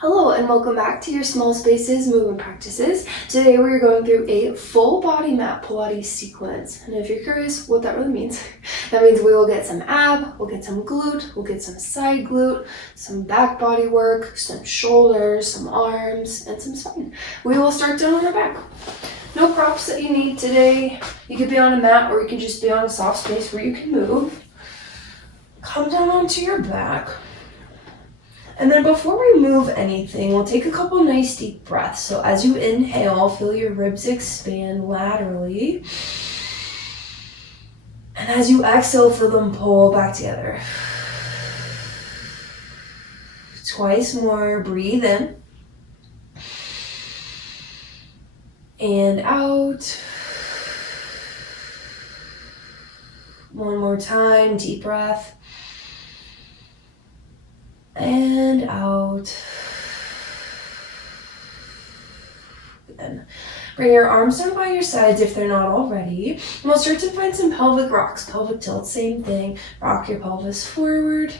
Hello and welcome back to your Small Spaces movement practices. Today we're going through a full body mat Pilates sequence. And if you're curious what that really means, that means we will get some ab, we'll get some glute, we'll get some side glute, some back body work, some shoulders, some arms, and some spine. We will start down on our back. No props that you need today. You could be on a mat or you can just be on a soft space where you can move. Come down onto your back. And then before we move anything, we'll take a couple nice deep breaths. So as you inhale, feel your ribs expand laterally. And as you exhale, feel them pull back together. Twice more, breathe in. And out. One more time, deep breath. And out. Then bring your arms down by your sides if they're not already. And we'll start to find some pelvic rocks. Pelvic tilt, same thing. Rock your pelvis forward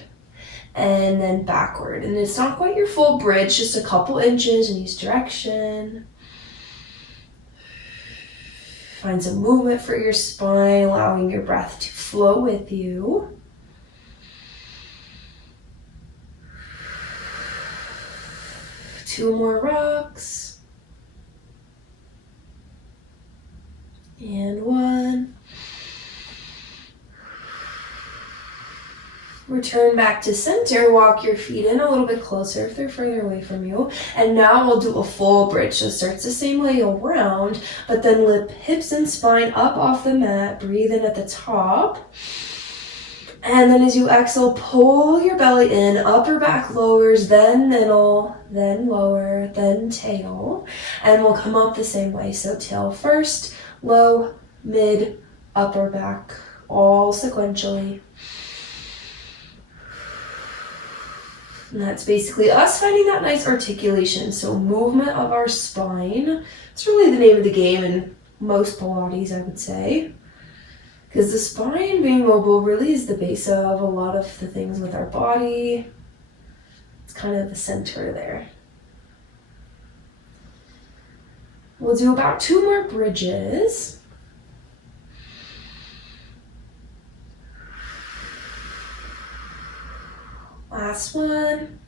and then backward. And it's not quite your full bridge, just a couple inches in each direction. Find some movement for your spine, allowing your breath to flow with you. Two more rocks. And one. Return back to center. Walk your feet in a little bit closer if they're further away from you. And now we'll do a full bridge. So it starts the same way, you'll round, but then lift hips and spine up off the mat. Breathe in at the top. And then as you exhale, pull your belly in, upper back lowers, then middle, then lower, then tail. And we'll come up the same way. So tail first, low, mid, upper back, all sequentially. And that's basically us finding that nice articulation. So movement of our spine. It's really the name of the game in most Pilates, I would say. Because the spine being mobile really is the base of a lot of the things with our body. It's kind of the center there. We'll do about 2 more bridges. Last one.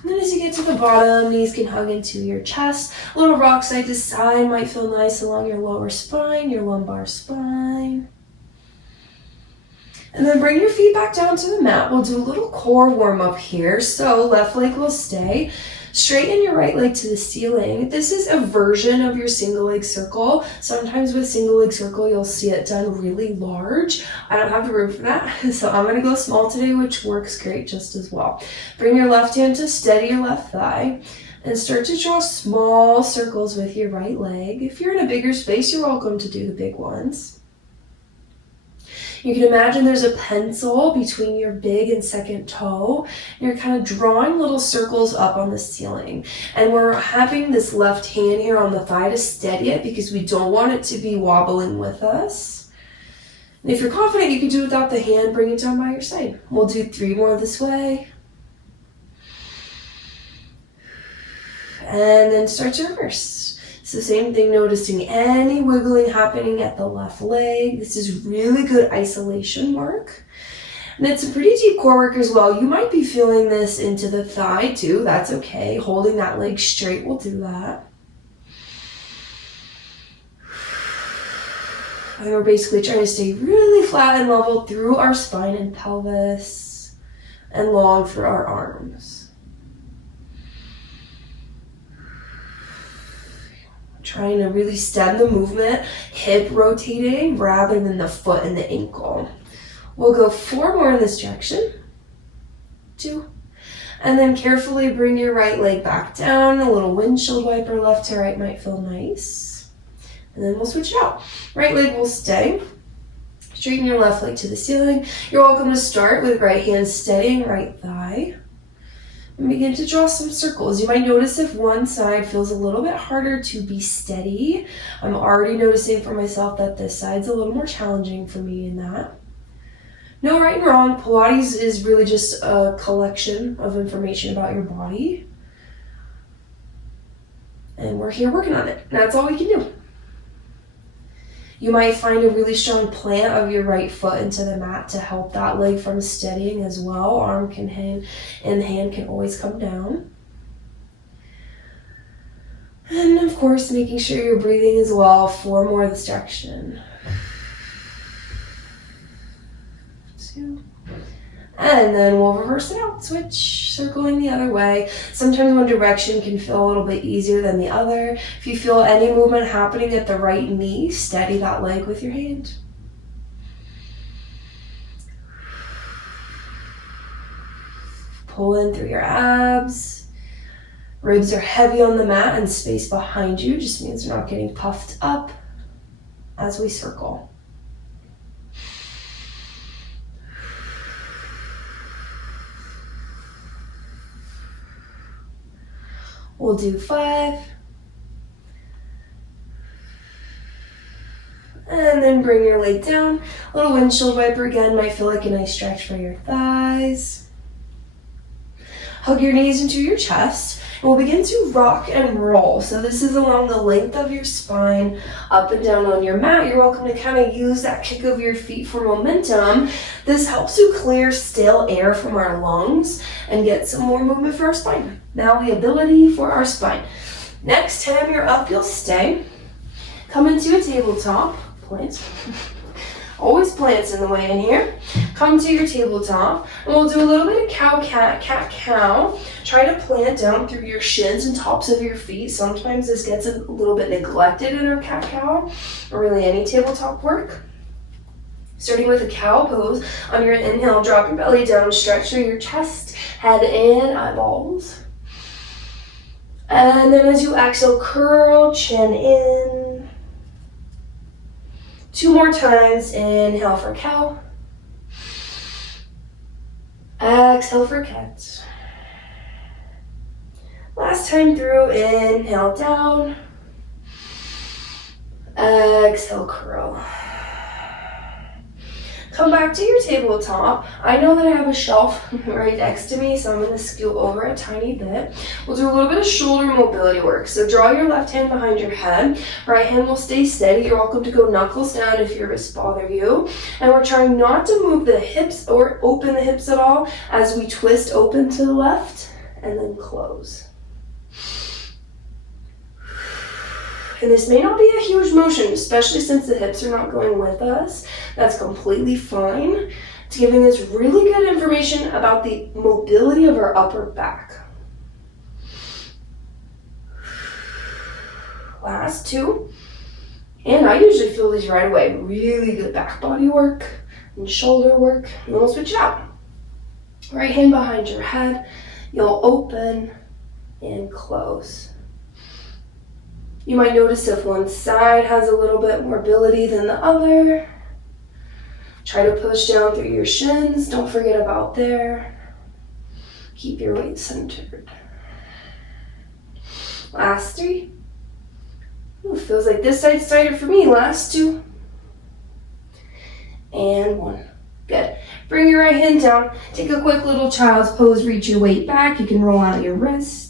And then as you get to the bottom, knees can hug into your chest. A little rock side to side might feel nice along your lower spine, your lumbar spine. And then bring your feet back down to the mat. We'll do a little core warm up here. So left leg will stay. Straighten your right leg to the ceiling. This is a version of your single leg circle. Sometimes with single leg circle, you'll see it done really large. I don't have the room for that, so I'm gonna go small today, which works great just as well. Bring your left hand to steady your left thigh and start to draw small circles with your right leg. If you're in a bigger space, you're welcome to do the big ones. You can imagine there's a pencil between your big and second toe. And you're kind of drawing little circles up on the ceiling. And we're having this left hand here on the thigh to steady it because we don't want it to be wobbling with us. And if you're confident, you can do it without the hand. Bring it down by your side. We'll do 3 more this way. And then start to reverse. So same thing, noticing any wiggling happening at the left leg. This is really good isolation work. And it's a pretty deep core work as well. You might be feeling this into the thigh too. That's okay. Holding that leg straight will do that. And we're basically trying to stay really flat and level through our spine and pelvis and long through our arms. Trying to really stem the movement, hip rotating rather than the foot and the ankle. We'll go 4 more in this direction. 2. And then carefully bring your right leg back down. A little windshield wiper left to right might feel nice. And then we'll switch it out. Right leg will stay. Straighten your left leg to the ceiling. You're welcome to start with right hand steadying right thigh. And begin to draw some circles. You might notice if one side feels a little bit harder to be steady. I'm already noticing for myself that this side's a little more challenging for me in that. No right and wrong. Pilates is really just a collection of information about your body. And we're here working on it. That's all we can do. You might find a really strong plant of your right foot into the mat to help that leg from steadying as well. Arm can hang and hand can always come down. And of course, making sure you're breathing as well for more of this direction. 2. And then we'll reverse it out, switch, circling the other way. Sometimes one direction can feel a little bit easier than the other. If you feel any movement happening at the right knee, steady that leg with your hand. Pull in through your abs. Ribs are heavy on the mat and space behind you just means you're not getting puffed up as we circle. We'll do 5. And then bring your leg down. A little windshield wiper again might feel like a nice stretch for your thighs. Hug your knees into your chest. And we'll begin to rock and roll. So this is along the length of your spine, up and down on your mat. You're welcome to kind of use that kick of your feet for momentum. This helps to clear stale air from our lungs and get some more movement for our spine. Now the ability for our spine. Next time you're up, you'll stay. Come into a tabletop. Plants. Always plants in the way in here. Come to your tabletop, and we'll do a little bit of cow, cat, cat, cow. Try to plant down through your shins and tops of your feet. Sometimes this gets a little bit neglected in our cat, cow, or really any tabletop work. Starting with a cow pose. On your inhale, drop your belly down, stretch through your chest, head in, eyeballs. And then as you exhale, curl, chin in. 2 more times. Inhale for cow. Exhale for cat. Last time through, inhale down. Exhale, curl. Come back to your tabletop. I know that I have a shelf right next to me, so I'm going to scoot over a tiny bit. We'll do a little bit of shoulder mobility work. So draw your left hand behind your head. Right hand will stay steady. You're welcome to go knuckles down if your wrists bother you. And we're trying not to move the hips or open the hips at all as we twist open to the left and then close. And this may not be a huge motion, especially since the hips are not going with us. That's completely fine. It's giving us really good information about the mobility of our upper back. Last 2. And I usually feel these right away. Really good back body work and shoulder work. And then we'll switch it out. Right hand behind your head. You'll open and close. You might notice if one side has a little bit more mobility than the other. Try to push down through your shins. Don't forget about there. Keep your weight centered. Last 3. Ooh, feels like this side's tighter for me. Last 2. And 1. Good. Bring your right hand down. Take a quick little child's pose. Reach your weight back. You can roll out your wrists.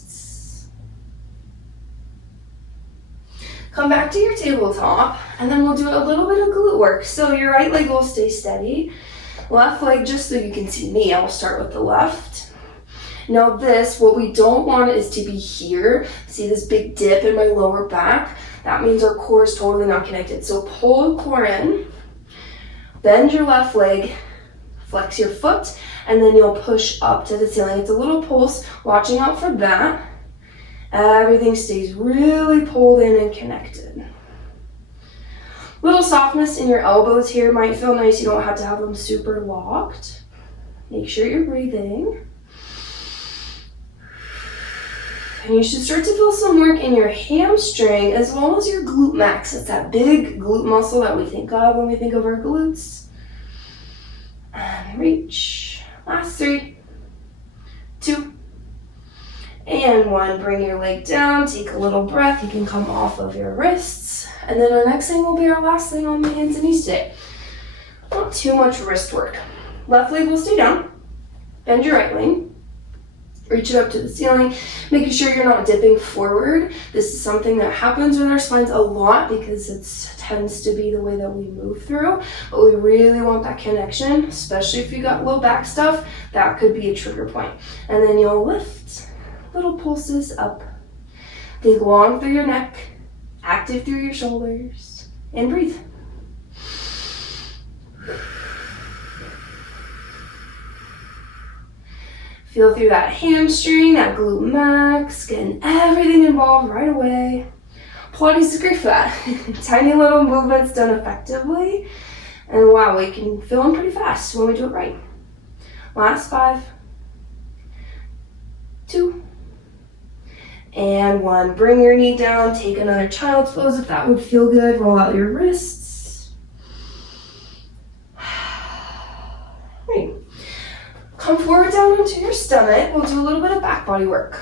Come back to your tabletop, and then we'll do a little bit of glute work. So your right leg will stay steady. Left leg, just so you can see me, I will start with the left. Now this, what we don't want is to be here. See this big dip in my lower back? That means our core is totally not connected. So pull the core in, bend your left leg, flex your foot, and then you'll push up to the ceiling. It's a little pulse, watching out for that. Everything stays really pulled in and connected. Little softness in your elbows here might feel nice. You don't have to have them super locked. Make sure you're breathing. And you should start to feel some work in your hamstring as well as your glute max. It's that big glute muscle that we think of when we think of our glutes. And reach. Last 3, 2, and 1. Bring your leg down, take a little breath. You can come off of your wrists. And then our next thing will be our last thing on the hands and knees today. Not too much wrist work. Left leg will stay down. Bend your right leg. Reach it up to the ceiling, making sure you're not dipping forward. This is something that happens with our spines a lot because it tends to be the way that we move through, but we really want that connection, especially if you got low back stuff. That could be a trigger point. And then you'll lift little pulses up. Think long through your neck, active through your shoulders, and breathe. Feel through that hamstring, that glute max, getting everything involved right away. Pilates is great for that. Tiny little movements done effectively. And wow, we can feel them pretty fast when we do it right. Last 5, 2, and 1. Bring your knee down, take another child's pose if that would feel good. Roll out your wrists. Great. Come forward down onto your stomach. We'll do a little bit of back body work.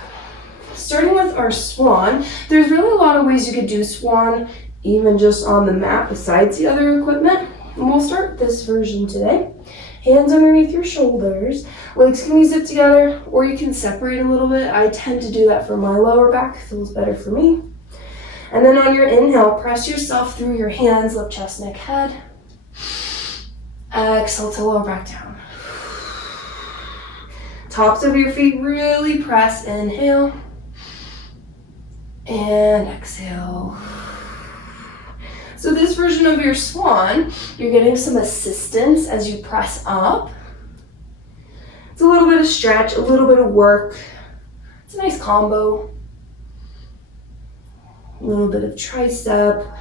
Starting with our swan, there's really a lot of ways you could do swan, even just on the mat besides the other equipment. And we'll start this version today. Hands underneath your shoulders. Legs can be zipped together, or you can separate a little bit. I tend to do that for my lower back. Feels better for me. And then on your inhale, press yourself through your hands, lip, chest, neck, head. Exhale to lower back down. Tops of your feet really press. Inhale. And exhale. So this version of your swan, you're getting some assistance as you press up. It's a little bit of stretch, a little bit of work. It's a nice combo. A little bit of tricep.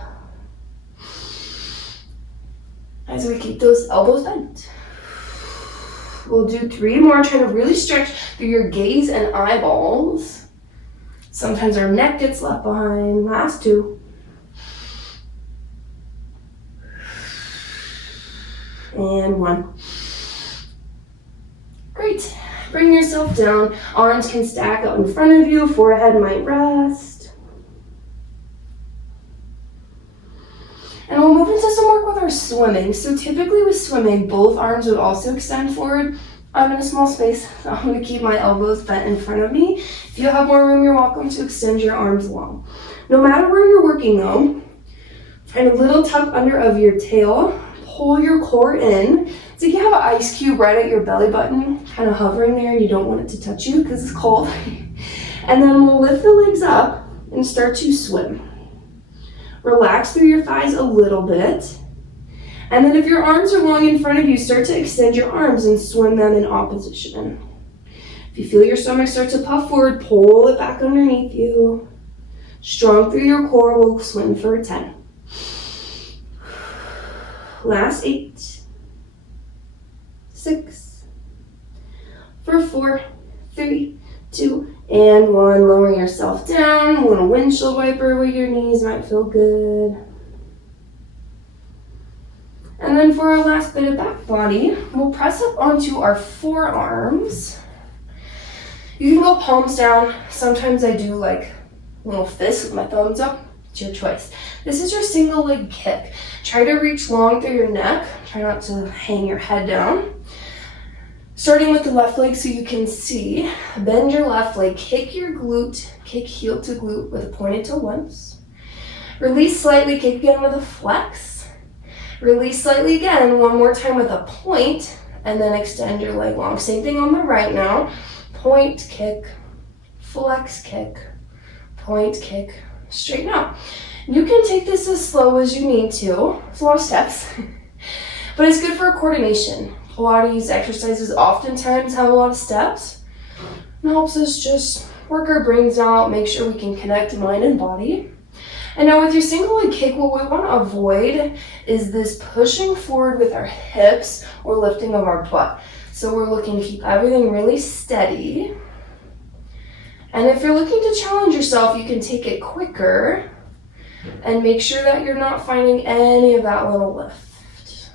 As we keep those elbows bent. We'll do 3 more. Try to really stretch through your gaze and eyeballs. Sometimes our neck gets left behind. Last 2. And 1. Great. Bring yourself down. Arms can stack out in front of you. Forehead might rest. And we'll move into some work with our swimming. So typically with swimming, both arms would also extend forward. I'm in a small space, so I'm going to keep my elbows bent in front of me. If you have more room, you're welcome to extend your arms long. No matter where you're working though, find a little tuck under of your tail. Pull your core in. It's like you have an ice cube right at your belly button, kind of hovering there, and you don't want it to touch you because it's cold. And then we'll lift the legs up and start to swim. Relax through your thighs a little bit. And then if your arms are long in front of you, start to extend your arms and swim them in opposition. If you feel your stomach start to puff forward, pull it back underneath you. Strong through your core, we'll swim for 10. Last 8, 6, for 4, 3, 2, and 1. Lower yourself down. A little windshield wiper with your knees might feel good. And then for our last bit of back body, we'll press up onto our forearms. You can go palms down. Sometimes I do like little fists with my thumbs up. It's your choice. This is your single leg kick. Try to reach long through your neck. Try not to hang your head down. Starting with the left leg so you can see. Bend your left leg. Kick your glute. Kick heel to glute with a pointed toe once. Release slightly. Kick again with a flex. Release slightly again. One more time with a point. And then extend your leg long. Same thing on the right now. Point, kick, flex, kick, point, kick, straighten out. You can take this as slow as you need to. It's a lot of steps, but it's good for coordination. Pilates exercises oftentimes have a lot of steps. It helps us just work our brains out, make sure we can connect mind and body. And now with your single leg kick, what we want to avoid is this pushing forward with our hips or lifting of our butt. So we're looking to keep everything really steady. And if you're looking to challenge yourself, you can take it quicker and make sure that you're not finding any of that little lift.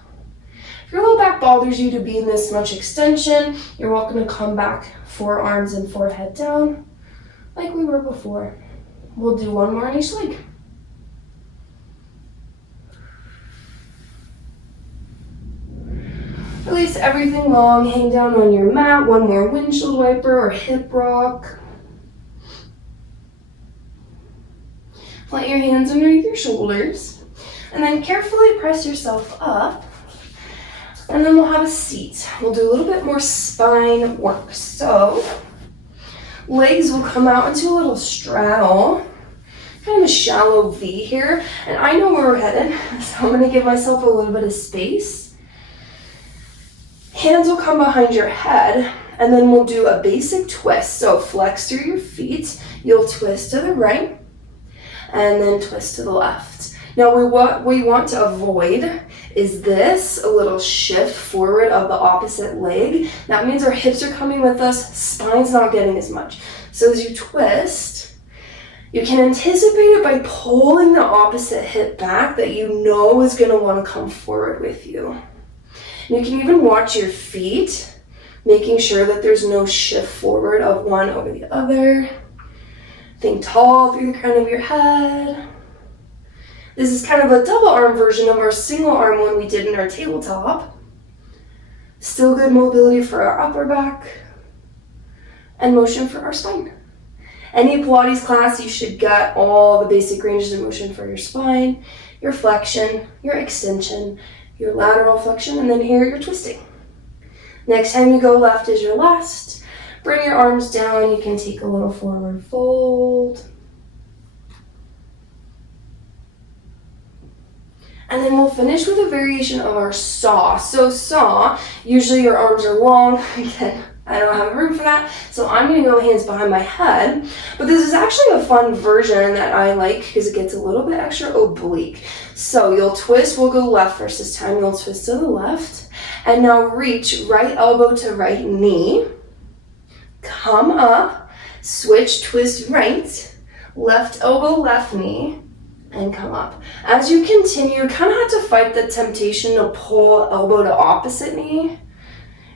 If your low back bothers you to be in this much extension, you're welcome to come back, forearms and forehead down, like we were before. We'll do 1 more on each leg. Release everything long, hang down on your mat, one more windshield wiper or hip rock. Plant your hands underneath your shoulders, and then carefully press yourself up, and then we'll have a seat. We'll do a little bit more spine work. So, legs will come out into a little straddle, kind of a shallow V here, and I know where we're headed, so I'm gonna give myself a little bit of space. Hands will come behind your head, and then we'll do a basic twist. So flex through your feet, you'll twist to the right, and then twist to the left. Now what we want to avoid is this, a little shift forward of the opposite leg. That means our hips are coming with us, spine's not getting as much. So as you twist, you can anticipate it by pulling the opposite hip back that you know is gonna wanna come forward with you. And you can even watch your feet, making sure that there's no shift forward of one over the other. Think tall through the crown of your head. This is kind of a double arm version of our single arm one we did in our tabletop. Still good mobility for our upper back and motion for our spine. Any Pilates class, you should get all the basic ranges of motion for your spine, your flexion, your extension, your lateral flexion, and then here you're twisting. Next time you go left is your last. Bring your arms down, you can take a little forward fold. And then we'll finish with a variation of our saw. So saw, usually your arms are long. Again, I don't have room for that, so I'm gonna go hands behind my head. But this is actually a fun version that I like because it gets a little bit extra oblique. So you'll twist, we'll go left first this time. You'll twist to the left. And now reach right elbow to right knee. Come up, switch, twist right, left elbow, left knee, and come up. As you continue, kind of have to fight the temptation to pull elbow to opposite knee.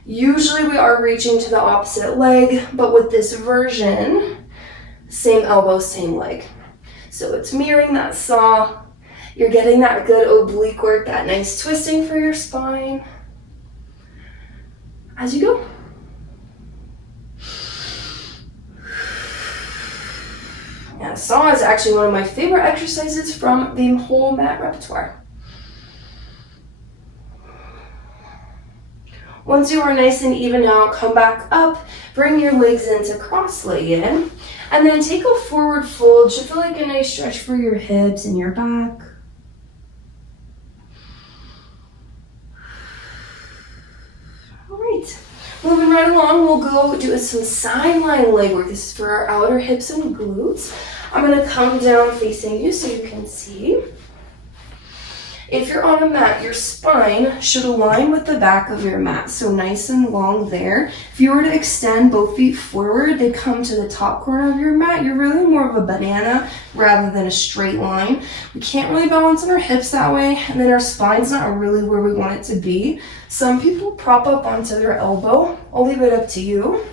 Usually we are reaching to the opposite leg, but with this version, same elbow, same leg. So it's mirroring that saw. You're getting that good oblique work, that nice twisting for your spine. As you go. Yeah, saw is actually one of my favorite exercises from the whole mat repertoire. Once you are nice and even now, come back up, bring your legs into cross-legged, and then take a forward fold. Should feel like a nice stretch for your hips and your back. All right. Moving right along, we'll go do some sideline leg work. This is for our outer hips and glutes. I'm gonna come down facing you so you can see. If you're on a mat, your spine should align with the back of your mat, so nice and long there. If you were to extend both feet forward, they come to the top corner of your mat. You're really more of a banana rather than a straight line. We can't really balance on our hips that way, and then our spine's not really where we want it to be. Some people prop up onto their elbow. I'll leave it up to you.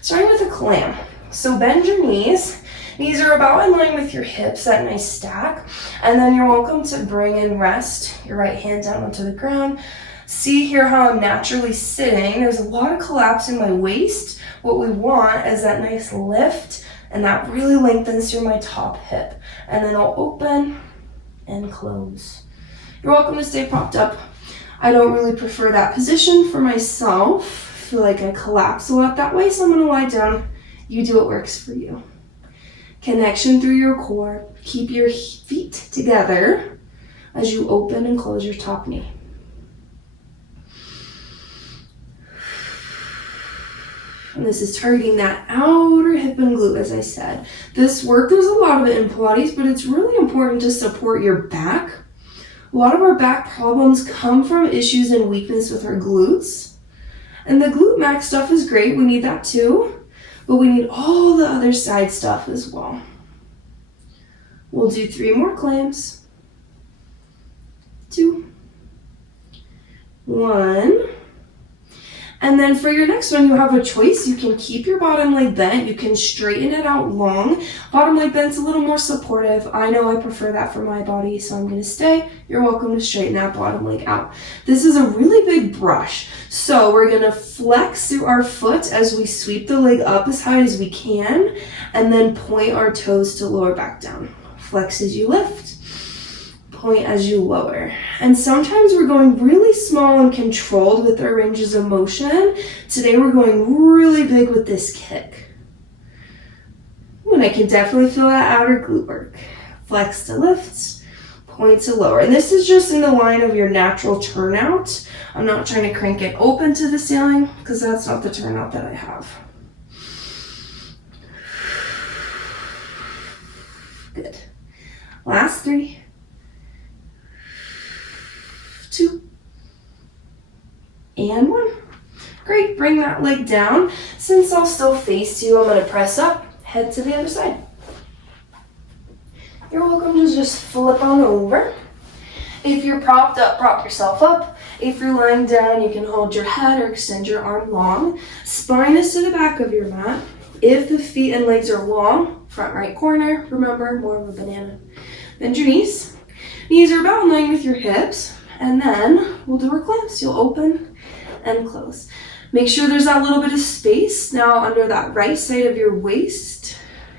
Starting with a clam. So bend your knees. Knees are about in line with your hips, that nice stack. And then you're welcome to bring and rest your right hand down onto the ground. See here how I'm naturally sitting. There's a lot of collapse in my waist. What we want is that nice lift, and that really lengthens through my top hip. And then I'll open and close. You're welcome to stay propped up. I don't really prefer that position for myself. I feel like I collapse a lot that way, so I'm gonna lie down. You do what works for you. Connection through your core. Keep your feet together as you open and close your top knee. And this is targeting that outer hip and glute, as I said. This work, there's a lot of it in Pilates, but it's really important to support your back. A lot of our back problems come from issues and weakness with our glutes. And the glute max stuff is great, we need that too. But we need all the other side stuff as well. We'll do 3 more clams. 2, 1. And then for your next one, you have a choice. You can keep your bottom leg bent. You can straighten it out long. Bottom leg bent's a little more supportive. I know I prefer that for my body, so I'm going to stay. You're welcome to straighten that bottom leg out. This is a really big brush. So we're going to flex through our foot as we sweep the leg up as high as we can, and then point our toes to lower back down. Flex as you lift. Point as you lower. And sometimes we're going really small and controlled with our ranges of motion. Today we're going really big with this kick. Ooh, and I can definitely feel that outer glute work. Flex to lift, point to lower. And this is just in the line of your natural turnout. I'm not trying to crank it open to the ceiling because that's not the turnout that I have. Good. Last 3. 2, and 1. Great, bring that leg down. Since I'll still face you, I'm going to press up, head to the other side. You're welcome to just flip on over. If you're propped up, prop yourself up. If you're lying down, you can hold your head or extend your arm long. Spine is to the back of your mat. If the feet and legs are long, front right corner, remember, more of a banana. Bend your knees. Knees are about in line with your hips. And then we'll do our clamps. You'll open and close. Make sure there's that little bit of space now under that right side of your waist.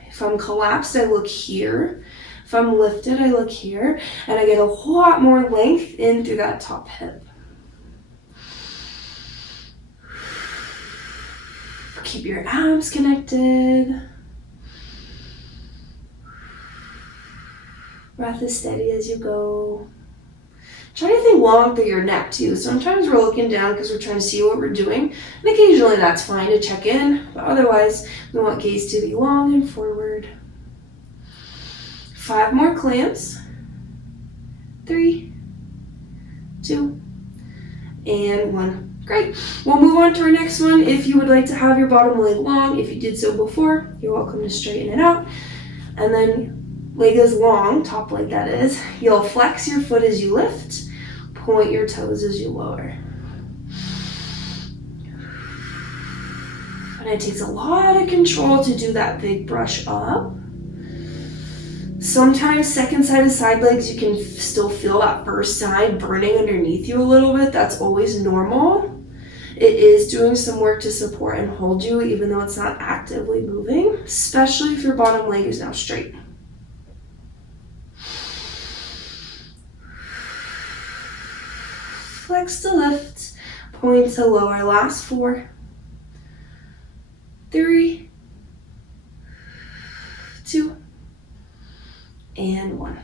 If I'm collapsed, I look here. If I'm lifted, I look here. And I get a whole lot more length in through that top hip. Keep your abs connected. Breath as steady as you go. Try to think long through your neck too. Sometimes we're looking down because we're trying to see what we're doing. And occasionally that's fine to check in. But otherwise, we want gaze to be long and forward. 5 more clamps. 3, 2, and 1. Great. We'll move on to our next one. If you would like to have your bottom leg long, if you did so before, you're welcome to straighten it out. And then leg is long, top leg that is. You'll flex your foot as you lift, point your toes as you lower. And it takes a lot of control to do that big brush up. Sometimes second side of side legs, you can still feel that first side burning underneath you a little bit. That's always normal. It is doing some work to support and hold you, even though it's not actively moving, especially if your bottom leg is now straight. Flex to lift, point to lower. Last 4, 3, 2, and 1.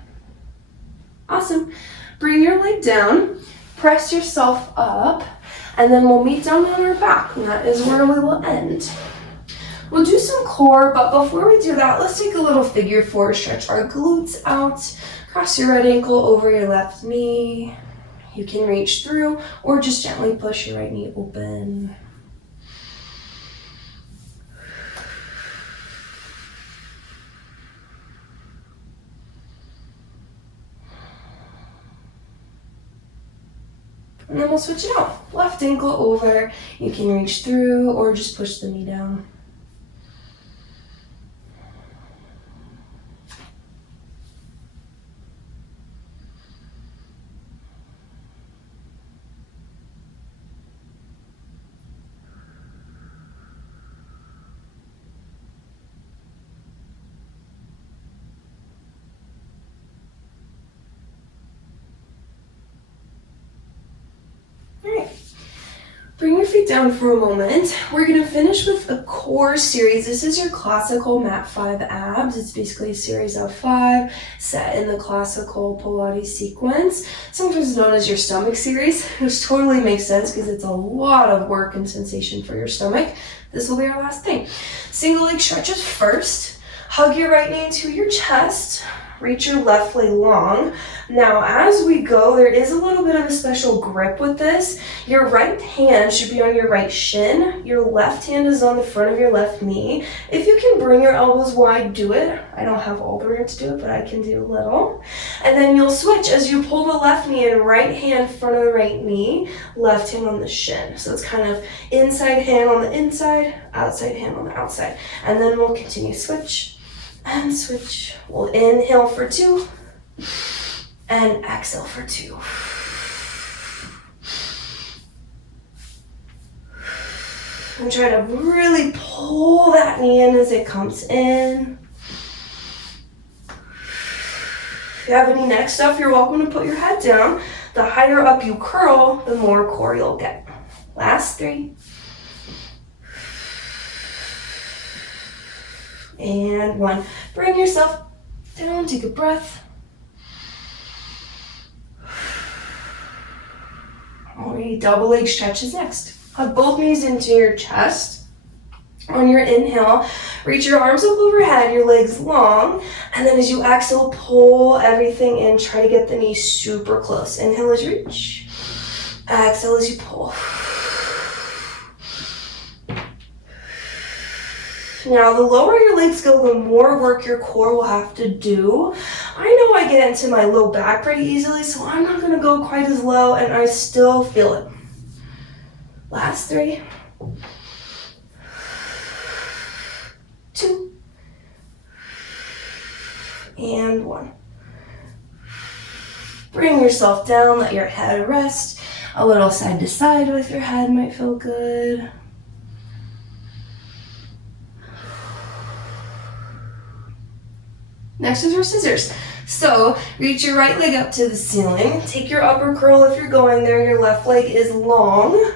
Awesome. Bring your leg down, press yourself up, and then we'll meet down on our back, and that is where we will end. We'll do some core, but before we do that, let's take a little figure 4, stretch our glutes out, cross your right ankle over your left knee. You can reach through or just gently push your right knee open. And then we'll switch it out. Left ankle over, you can reach through or just push the knee down. Bring your feet down for a moment. We're going to finish with a core series. This is your classical mat 5 abs. It's basically a series of 5 set in the classical Pilates sequence, sometimes known as your stomach series, which totally makes sense because it's a lot of work and sensation for your stomach. This will be our last thing. Single leg stretches first. Hug your right knee into your chest. reach your left leg long. Now, as we go, there is a little bit of a special grip with this. Your right hand should be on your right shin. Your left hand is on the front of your left knee. If you can bring your elbows wide, do it. I don't have all the room to do it, but I can do a little. And then you'll switch as you pull the left knee in, right hand front of the right knee, left hand on the shin. So it's kind of inside hand on the inside, outside hand on the outside. And then we'll continue switch and switch. We'll inhale for 2 and exhale for 2. And try to really pull that knee in as it comes in. If you have any neck stuff, you're welcome to put your head down. The higher up you curl, the more core you'll get. Last 3. And 1. Bring yourself down, take a breath. Alright, double leg stretch is next. Hug both knees into your chest. On your inhale, reach your arms up overhead, your legs long, and then as you exhale, pull everything in. Try to get the knees super close. Inhale as you reach. Exhale as you pull. Now, the lower your legs go, the more work your core will have to do. I know I get into my low back pretty easily, so I'm not going to go quite as low, and I still feel it. Last 3. 2. And 1. Bring yourself down, let your head rest. A little side to side with your head might feel good. Next is our scissors. So reach your right leg up to the ceiling. Take your upper curl if you're going there. Your left leg is long.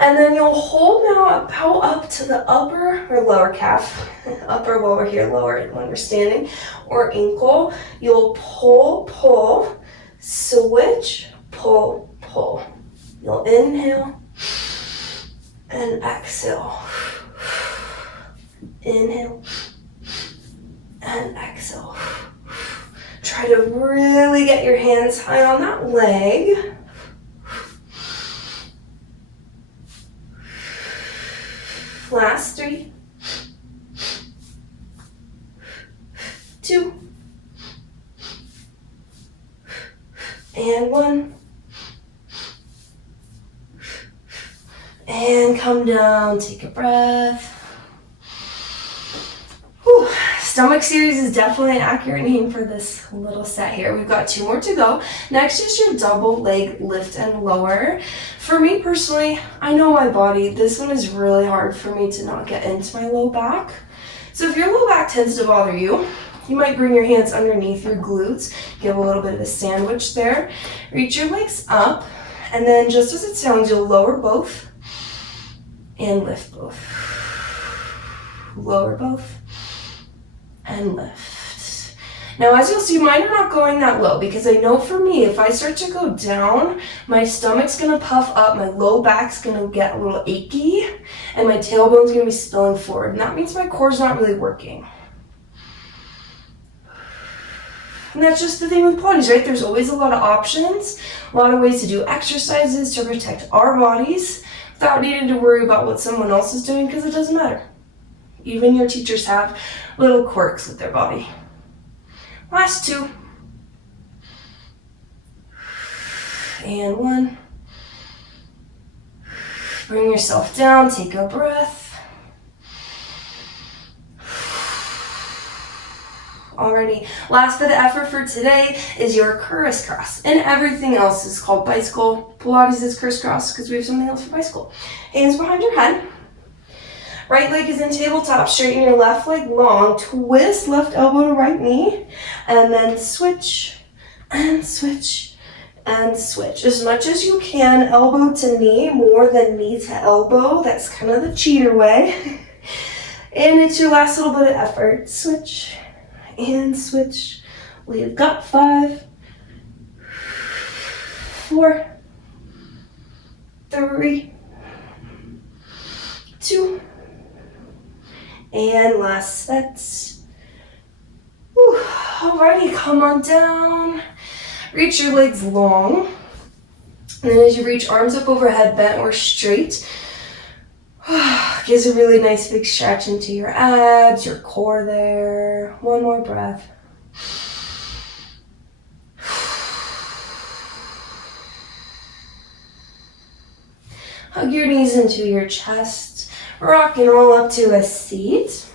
And then you'll hold now about up to the upper or lower calf. Upper while we're here, lower when we're standing, or ankle. You'll pull, pull, switch, pull, pull. You'll inhale and exhale. Inhale and exhale. Try to really get your hands high on that leg. Last 3. 2. And 1. And come down, take a breath. Whew. Stomach series is definitely an accurate name for this little set here. We've got 2 more to go. Next is your double leg lift and lower. For me personally, I know my body. This one is really hard for me to not get into my low back. So if your low back tends to bother you, you might bring your hands underneath your glutes, give a little bit of a sandwich there. Reach your legs up, and then just as it sounds, you'll lower both and lift both. Lower both and lift. Now, as you'll see, mine are not going that low because I know for me, if I start to go down, my stomach's gonna puff up, my low back's gonna get a little achy, and my tailbone's gonna be spilling forward. And that means my core's not really working. And that's just the thing with Pilates, right? There's always a lot of options, a lot of ways to do exercises to protect our bodies without needing to worry about what someone else is doing, because it doesn't matter. Even your teachers have little quirks with their body. Last 2. And 1. Bring yourself down, take a breath. Alrighty, last bit of effort for today is your crisscross. And everything else is called bicycle. Pilates is crisscross because we have something else for bicycle. Hands behind your head. Right leg is in tabletop, straighten your left leg long, twist left elbow to right knee, and then switch, and switch, and switch. As much as you can, elbow to knee, more than knee to elbow. That's kind of the cheater way. And it's your last little bit of effort. Switch, and switch. We've got 5, 4, 3, 2, and last set. Whew. Alrighty, come on down. Reach your legs long. And then as you reach, arms up overhead, bent or straight. Gives a really nice big stretch into your abs, your core there. One more breath. Hug your knees into your chest. Rock and roll up to a seat.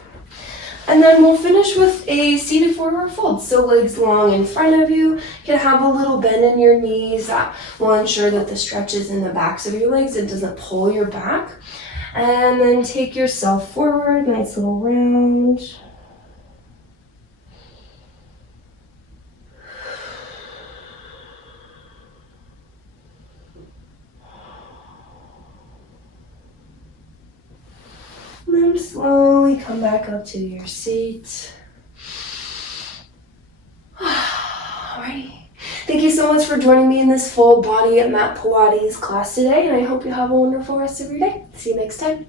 And then we'll finish with a seated forward fold. So legs long in front of you. You can have a little bend in your knees. That will ensure that the stretch is in the backs of your legs. It doesn't pull your back. And then take yourself forward. Nice little round. And then slowly come back up to your seat. Alrighty. Thank you so much for joining me in this full body mat Pilates class today, and I hope you have a wonderful rest of your day. See you next time.